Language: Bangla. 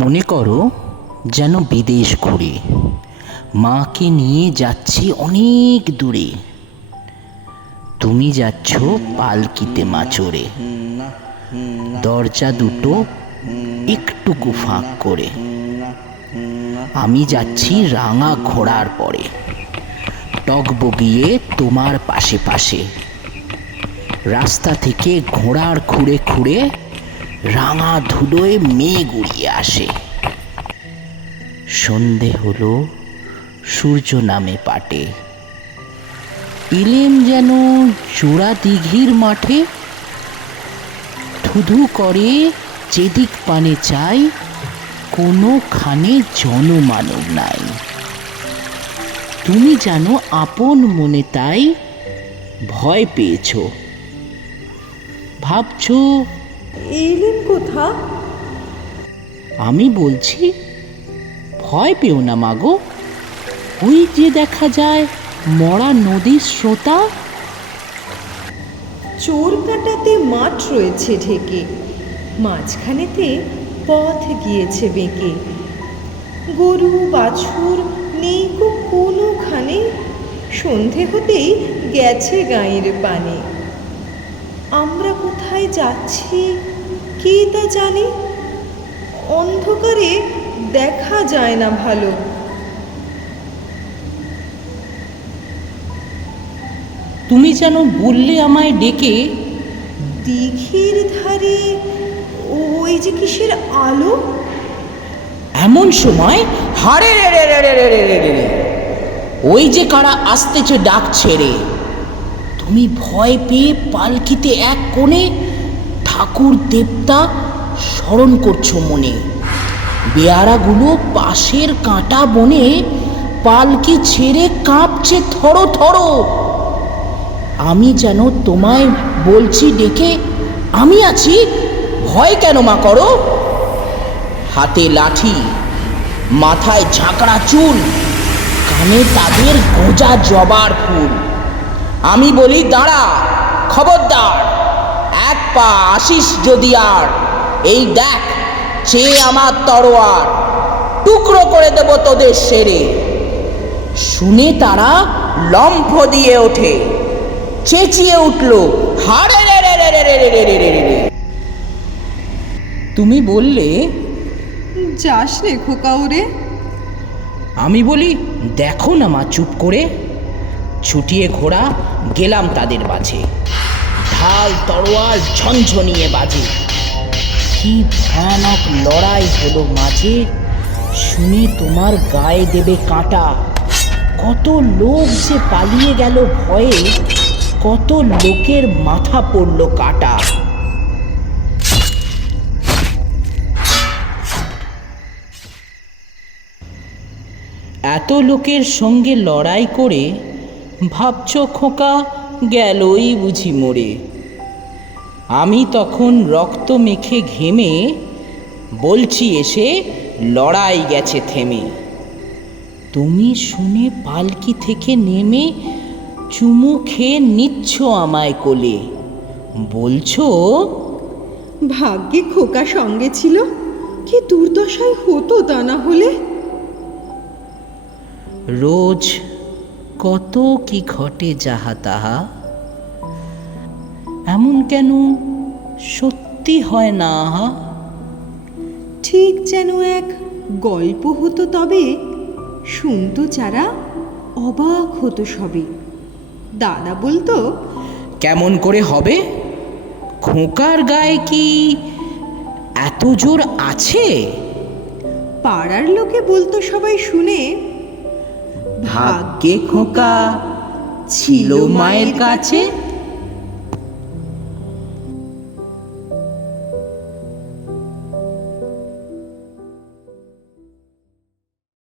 মনে করো যেন বিদেশ ঘুরে মাকে নিয়ে যাচ্ছি অনেক দূরে। তুমি যাচ্ছ পালকিতে মা চড়ে, দরজা দুটো একটুকু ফাঁক করে। আমি যাচ্ছি রাঙা ঘোড়ার পরে, টগবগিয়ে তোমার পাশে পাশে। রাস্তা থেকে ঘোড়ার খুঁড়ে খুঁড়ে রাঙা ধুলোয় মেঘ উড়িয়ে আসে। সন্ধে হলো, সূর্য নামে পাটে। এলেম যেন জোড়া দিঘির মাঠে, ধুধু করে যেদিক পানে চাই, কোনোখানে জনমানব নাই। তুমি জানো আপন মনে তাই ভয় পেয়েছ, ভাবছো এলেন কোথা? আমি বলছি ভয় পেও না মাগো। ওই যে দেখা যায় মরা নদীর স্রোতা। চোর কাটাতে মাঠ রয়েছে ঢেকে, মাঝখানেতে পথ গিয়েছে বেঁকে। গরু বাছুর নেই কোনোখানে, সন্ধে হতেই গেছে গাঁয়ের পানে। আমরা কোথায় যাচ্ছি কে তা জানে, অন্ধকারে দেখা যায় না ভালো। তুমি যেন বললে আমায় ডেকে, দিঘির ধারে ওই যে কিসের আলো। এমন সময় হারে রে রে রে রে রে রে রে রে, ওই যে কারা আসতেছে ডাক ছেড়ে। তুমি ভয় পেয়ে পালকিতে এক কোণে ঠাকুর দেবতা স্মরণ করছো মনে। বেয়ারাগুলো পাশের কাঁটা বনে পালকি ছেড়ে কাঁপছে থরো থরো। আমি যেন তোমায় বলছি ডেকে, আমি আছি, ভয় কেন মা করো। হাতে লাঠি, মাথায় ঝাঁকড়া চুল, কানে তাদের গোঁজা জবার ফুল। আমি বলি দাঁড়া, খবরদার, এক পা আসিস যদি আর। এই দেখ চেয়ে আমার তরোয়ার, টুকরো করে দেব তোদের সেরে। শুনে তারা লম্ফ দিয়ে ওঠে, চেঁচিয়ে উঠল হারে রে রে রে রে রে রে রে রে রে। তুমি বললে যাস রে খোকা ওরে। আমি বলি দেখো না মা চুপ করে। ছুটিয়ে ঘোড়া গেলাম তাদের মাঝে, ঢাল তরোয়াল ঝনঝনিয়ে বাজে। কি ভয়ানক লড়াই হলো মাঝে, শুনে তোমার গায়ে দেবে কাঁটা। কত লোক যে পালিয়ে গেল ভয়ে, কত লোকের মাথা পড়ল কাটা। এত লোকের সঙ্গে লড়াই করে ভাবছো খোকা গেলই বুঝি মরে। আমি তখন রক্ত মেখে ঘেমে বলছি এসে লড়াই গেছে থেমে। তুমি শুনে পালকি থেকে নেমে চুমু খেয়ে নিচ্ছ আমায় কোলে, বলছো ভাগ্যে খোকা সঙ্গে ছিল, কি দুর্দশায় হতো তা না হলে। রোজ কত কি ঘটে যাহা তাহা, এমন কেন সত্যি হয় না আহা। ঠিক যেন এক গল্প হতো তবে, শুনতো যারা অবাক হতো সবে। দাদা বলতো কেমন করে হবে, খোকার গায়ে কি এত জোর আছে। পাড়ার লোকে বলতো সবাই শুনে, ভাগ্যে খোকা ছিল মায়ের কাছে।